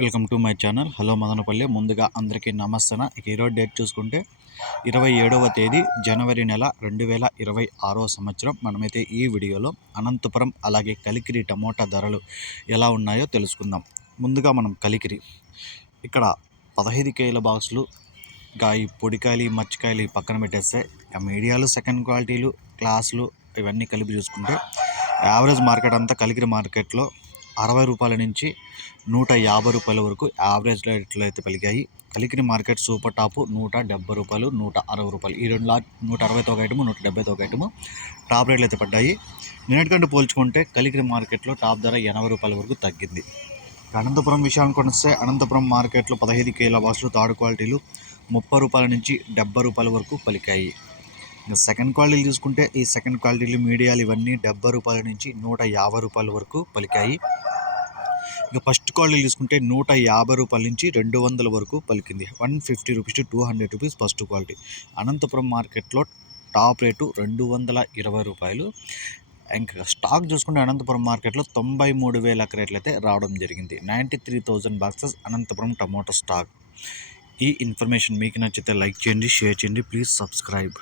Welcome to my channel hello Madanapalle ముందుగా అందరికీ నమస్తన? ఇక ఈరోజు డేట్ చూసుకుంటే ఇరవై ఏడవ తేదీ జనవరి నెల రెండు వేల ఇరవై ఆరో సంవత్సరం. మనమైతే ఈ వీడియోలో అనంతపురం అలాగే కలికిరి టమోటా ధరలు ఎలా ఉన్నాయో తెలుసుకుందాం. ముందుగా మనం కలికిరి. ఇక్కడ పదహైదు కేల బాక్సులు ఇంకా ఈ పొడికాయలు మచ్చికాయలు ఈ పక్కన పెట్టేస్తే మీడియాలు సెకండ్ క్వాలిటీలు క్లాసులు ఇవన్నీ కలిపి చూసుకుంటే యావరేజ్ మార్కెట్ అంతా కలికిరి మార్కెట్లో అరవై రూపాయల నుంచి నూట యాభై రూపాయల వరకు యావరేజ్ రేట్లు అయితే పలికాయి. కలికిరి మార్కెట్ సూపర్ టాప్ నూట డెబ్బై రూపాయలు నూట అరవై రూపాయలు. ఈ రెండు లా నూట అరవైతో ఒక ఐటము నూట డెబ్బైతో ఒక ఐటము టాప్ రేట్లు అయితే పడ్డాయి. నిన్నటికంటే పోల్చుకుంటే కలికిరి మార్కెట్లో టాప్ ధర ఎనభై రూపాయల వరకు తగ్గింది. అనంతపురం విషయానికి వస్తే అనంతపురం మార్కెట్లో పదహైదు కేల బాసులు థర్డ్ క్వాలిటీలు ముప్పై రూపాయల నుంచి డెబ్బై రూపాయల వరకు పలికాయి. సెకండ్ క్వాలిటీలు చూసుకుంటే ఈ సెకండ్ క్వాలిటీలు మీడియాలు ఇవన్నీ డెబ్బై రూపాయల నుంచి నూట యాభై రూపాయల వరకు పలికాయి. ఇంకా ఫస్ట్ క్వాలిటీ తీసుకుంటే నూట యాభై రూపాయల నుంచి రెండు వందల వరకు పలికింది. One fifty rupees to two hundred rupees first quality Anantapur మార్కెట్లో టాప్ రేటు రెండు వందల ఇరవై రూపాయలు. ఇంకా స్టాక్ చూసుకుంటే అనంతపురం మార్కెట్లో తొంభై మూడు వేల క్రేట్లు అయితే రావడం జరిగింది. Ninety three thousand boxes Anantapur tomato stock ఈ ఇన్ఫర్మేషన్ మీకు నచ్చితే లైక్ చేయండి షేర్ చేయండి. Please subscribe